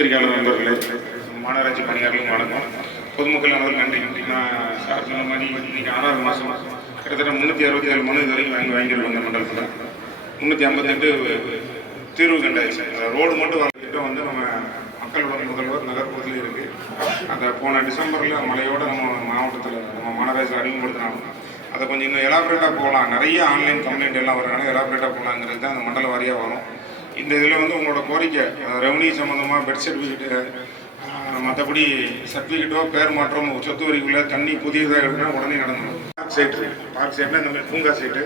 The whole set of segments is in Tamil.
பத்திரிகையாளர் நண்பர்களே, மாநகராட்சி பணியாளர்களும் வணக்கம். பொதுமக்கள் அனைவரும் நன்றி. நான் சார் சொன்ன மாதிரி இன்றைக்கி 6வது மாதம் கிட்டத்தட்ட 367 மனு இது வரைக்கும் வாங்கியிருக்கோம். இந்த மண்டலத்தில் 358 தீர்வு கண்டாச்சு. ரோடு மட்டும் வர திட்டம் வந்து நம்ம மக்களோட முதல்வர் நகர்ப்புறத்துலேயும் இருக்குது. அந்த போன டிசம்பரில் மழையோடு நம்ம மாவட்டத்தில் நம்ம மாநகராட்சி அறிமுகப்படுத்தினாங்க. அதை கொஞ்சம் இன்னும் எலாபரேட்டாக போகலாம். நிறைய ஆன்லைன் கம்ப்ளைண்ட் எல்லாம் வரனால எலாபரேட்டாக போகலாங்கிறது தான் அந்த மண்டல வாரியாக வரும். இந்த இதில் வந்து உங்களோட கோரிக்கை ரெவன்யூ சம்மந்தமாக பெட் சர்டிஃபிகேட்டு, மற்றபடி சர்டிஃபிகேட்டோ பேர் மாற்றம், சொத்து வரிக்குள்ளே தண்ணி புதியதாக இருக்குன்னா உடனே நடந்துடும். பார்க் சைட்டில் இந்த மாதிரி பூங்கா சைட்டு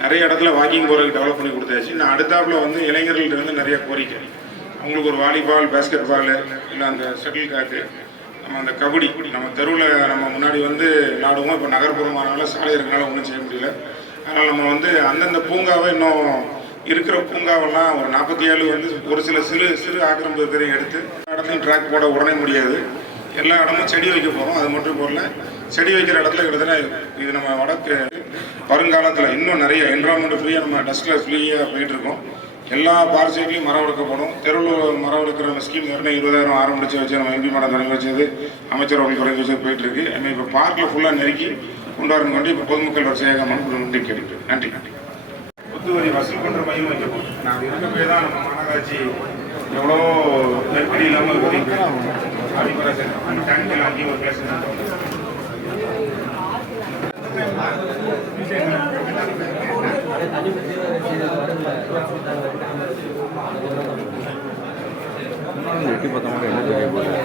நிறைய இடத்துல வாக்கிங் போகிறதுக்கு டெவலப் பண்ணி கொடுத்தாச்சு. நான் அடுத்தாப்பில் வந்து இளைஞர்கள்ட்ட வந்து நிறைய கோரிக்கை. அவங்களுக்கு ஒரு வாலிபால், பேஸ்கெட் பால், இல்லை அந்த ஷட்டில் காக்கு, நம்ம அந்த கபடி நம்ம தெருவில் நம்ம முன்னாடி வந்து விளாடுவோம். இப்போ நகர்ப்புறமானால சாலை இருக்கனால ஒன்றும் செய்ய முடியல. அதனால் நம்ம வந்து அந்தந்த பூங்காவை இன்னும் இருக்கிற பூங்காவெல்லாம் ஒரு 47 வந்து ஒரு சில சிறு ஆக்கிரமிப்பு இருக்கிறதையும் எடுத்து இடத்துலையும் ட்ராக் போட உடனே முடியாது. எல்லா இடமும் செடி வைக்க போகிறோம். அது மட்டும் போடல, செடி வைக்கிற இடத்துல கிட்டத்தட்ட இது நம்ம வடக்கு வருங்காலத்தில் இன்னும் நிறைய என்வரான்மெண்ட் ஃப்ரீயாக நம்ம டஸ்ட்டில் ஃப்ரீயாக போயிட்டுருக்கோம். எல்லா பார்க் சைட்லையும் மரம் எடுக்கப்படும். தெருவில் மரம் எடுக்கிற நம்ம ஸ்கீம் ஏற்கனவே 20,000 ஆரம்பிச்சு வச்சு நம்ம எம்பி மேடம் தொடங்கி வச்சது, அமைச்சர் அவர்கள் தொடங்கி வச்சது போயிட்டுருக்கு. இப்போ பார்க்கில் ஃபுல்லாக நெருக்கி கொண்டாடணும் கொண்டு இப்போ பொதுமக்கள் வரிசையாக முன்னிட்டு கேட்டு நன்றி. சொத்து வரி வசூல் பண்ணுற மையம் வைக்க போகிறோம். நான் இருக்க போய் தான் நம்ம மாநகராட்சி எவ்வளோ நெருக்கடி இல்லாமல் இருக்குது. அடிப்படை அந்த டேங்கில் அங்கேயும் ஒரு பிளேஸ் எட்டி பார்த்தா மட்டும் என்ன தெரிய போகுது.